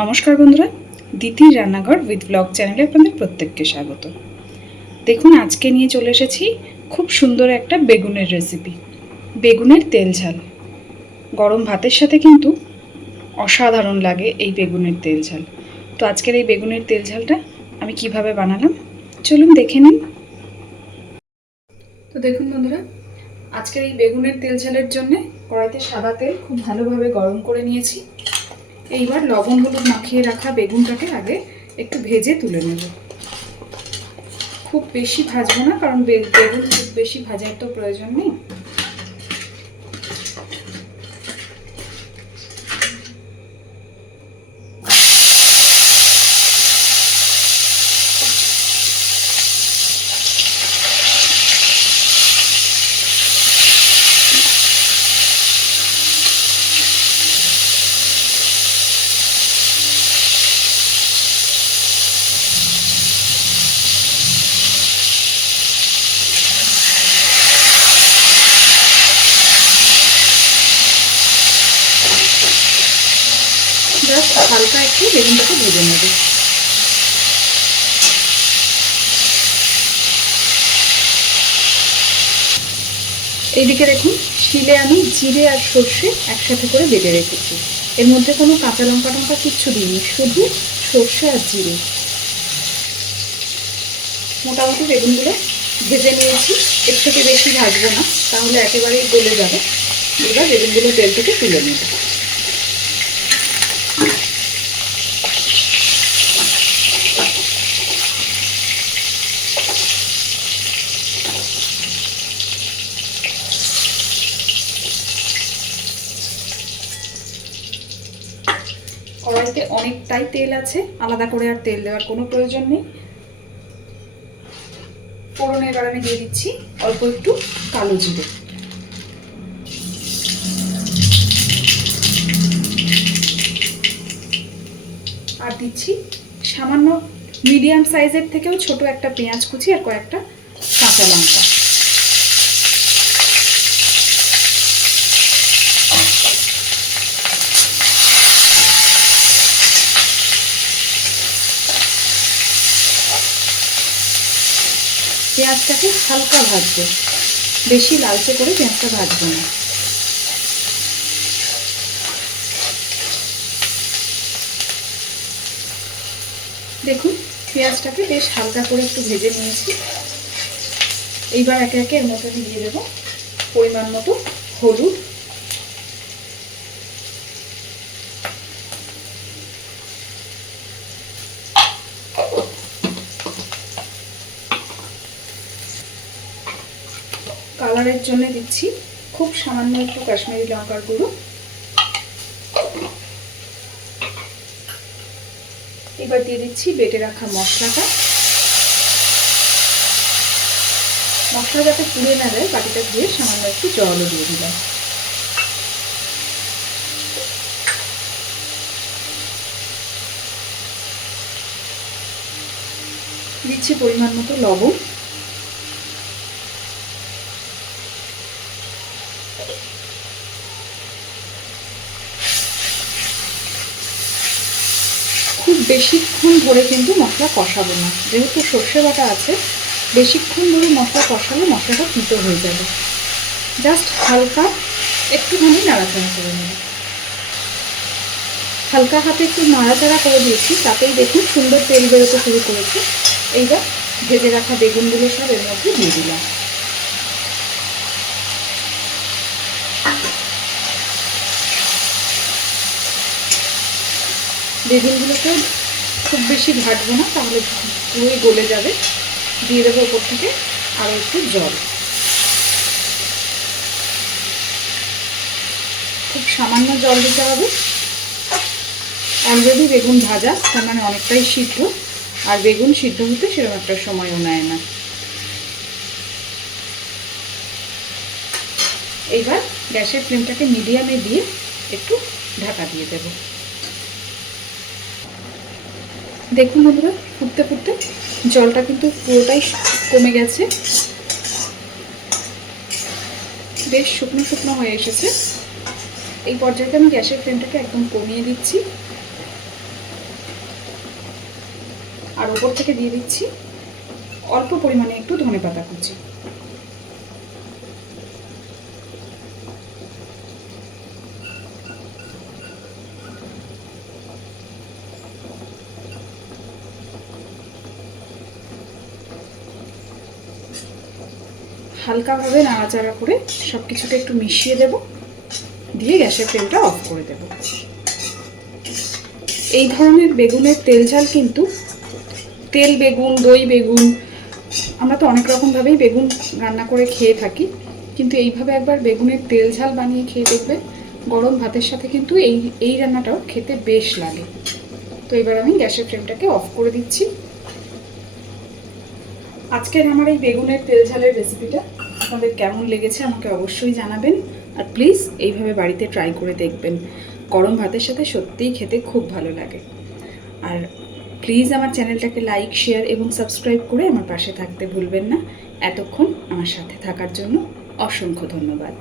নমস্কার বন্ধুরা, দিতির রান্নাঘর উইথ ব্লগ চ্যানেলে আপনাদের প্রত্যেককে স্বাগত। দেখুন, আজকে নিয়ে চলে এসেছি খুব সুন্দর একটা বেগুনের রেসিপি। বেগুনের তেল ঝাল গরম ভাতের সাথে কিন্তু অসাধারণ লাগে এই বেগুনের তেল ঝাল। তো আজকের এই বেগুনের তেল ঝালটা আমি কিভাবে বানালাম চলুন দেখে নিন। তো দেখুন বন্ধুরা, আজকের এই বেগুনের তেল ঝালের জন্য কড়াইতে সাদা তেল খুব ভালোভাবে গরম করে নিয়েছি। এইবার লবণ হলুদ মাখিয়ে রাখা বেগুনটাকে আগে একটু ভেজে তুলে নেব। খুব বেশি ভাজবো না, কারণ বেগুন খুব বেশি ভাজার তো প্রয়োজন নেই। জাস্ট হালকা একটু বেগুনটাকে ভেজে নেব। এইদিকে দেখুন, শিলে আমি জিরে আর সর্ষে একসাথে করে বেটে রেখেছি। এর মধ্যে কোনো কাঁচা লঙ্কা টঙ্কা কিচ্ছু দিইনি, শুধু সর্ষে আর জিরে। মোটামুটি বেগুনগুলো ভেজে নিয়েছি, এর থেকে বেশি ভাজবো না, তাহলে একেবারেই গলে যাবে। এবার বেগুনগুলো তেল থেকে তুলে নেব। কড়াইতে অনেকটাই তেল আছে, আলাদা করে আর তেল দেওয়ার কোনো প্রয়োজন নেই। ফোড়নে এবার আমি দিয়ে দিচ্ছি অল্প একটু কালো জিরে, আর দিচ্ছি সামান্য মিডিয়াম সাইজের থেকেও ছোট একটা পেঁয়াজ কুচি আর কয়েকটা কাঁচা লঙ্কা। পেঁয়াজটাকে হালকা ভাজবো, বেশি লালচে করে পেঁয়াজটা ভাজবো না। দেখুন, পেঁয়াজটাকে বেশ হালকা করে একটু ভেজে নিয়েছি। এইবার একে একে এর মধ্যে দিয়ে দেবো পরিমাণ মতো হলুদ, কালারের জন্য দিচ্ছি খুব সামান্য একটু কাশ্মীরি লঙ্কার গুঁড়ো। এবার দিয়ে দিচ্ছি বেটে রাখা মশলাটা। মশলা যাতে পুড়ে না যায়, বাটিটা দিয়ে সামান্য একটু জলও দিয়ে দিলাম। দিচ্ছি পরিমাণ মতো লবণ, খুব বেশিক্ষণ ধরে কিন্তু মশলা কষাবো না, যেহেতু সর্ষে বাটা আছে। বেশিক্ষণ ধরে মশলা কষালে মশলাটা তিতো হয়ে যাবে। জাস্ট হালকা একটুখানি নাড়াচাড়া করে নেব। হালকা হাতে একটু নাড়াচাড়া করে দিয়েছি, তাতেই দেখুন সুন্দর তেল বেরোতে শুরু করেছে। এইবার ভেজে রাখা বেগুনগুলো সব এর মধ্যে দিয়ে দিলাম। বেগুনগুলোকে খুব বেশি ভাজবো না, তাহলে পুরোই গলে যাবে। দিয়ে দেবো ওপর থেকে আরও একটু জল, খুব সামান্য জল দিতে হবে। অলরেডি বেগুন ভাজা, তার মানে অনেকটাই সিদ্ধ, আর বেগুন সিদ্ধ হতে সেরকম একটা সময়ও নেয় না। এইবার গ্যাসের ফ্লেমটাকে মিডিয়ামে দিয়ে একটু ঢাকা দিয়ে দেব। দেখুন বন্ধুরা, ফুটতে ফুটতে জলটা কিন্তু পুরোটাই কমে গেছে, বেশ শুকনো শুকনো হয়ে এসেছে। এই পর্যায়ে আমি গ্যাসের ফ্লেমটাকে একদম কমিয়ে দিচ্ছি। আর ওপর থেকে দিয়ে দিচ্ছি অল্প পরিমাণে একটু ধনেপাতা কুচি। হালকাভাবে নাড়াচাড়া করে সব কিছুকে একটু মিশিয়ে দেব, দিয়ে গ্যাসের ফ্লেমটা অফ করে দেব। এই ধরনের বেগুনের তেল ঝাল কিন্তু তেল বেগুন, দই বেগুন, আমরা তো অনেক রকমভাবেই বেগুন রান্না করে খেয়ে থাকি, কিন্তু এইভাবে একবার বেগুনের তেল ঝাল বানিয়ে খেয়ে দেখবে, গরম ভাতের সাথে কিন্তু এই রান্নাটাও খেতে বেশ লাগে। তো এবার আমি গ্যাসের ফ্লেমটাকে অফ করে দিচ্ছি। আজকের আমার এই বেগুনের তেল ঝালের রেসিপিটা আপনাদের কেমন লেগেছে আমাকে অবশ্যই জানাবেন। আর প্লিজ এইভাবে বাড়িতে ট্রাই করে দেখবেন, গরম ভাতের সাথে সত্যিই খেতে খুব ভালো লাগে। আর প্লিজ আমার চ্যানেলটাকে লাইক, শেয়ার এবং সাবস্ক্রাইব করে আমার পাশে থাকতে ভুলবেন না। এতক্ষণ আমার সাথে থাকার জন্য অসংখ্য ধন্যবাদ।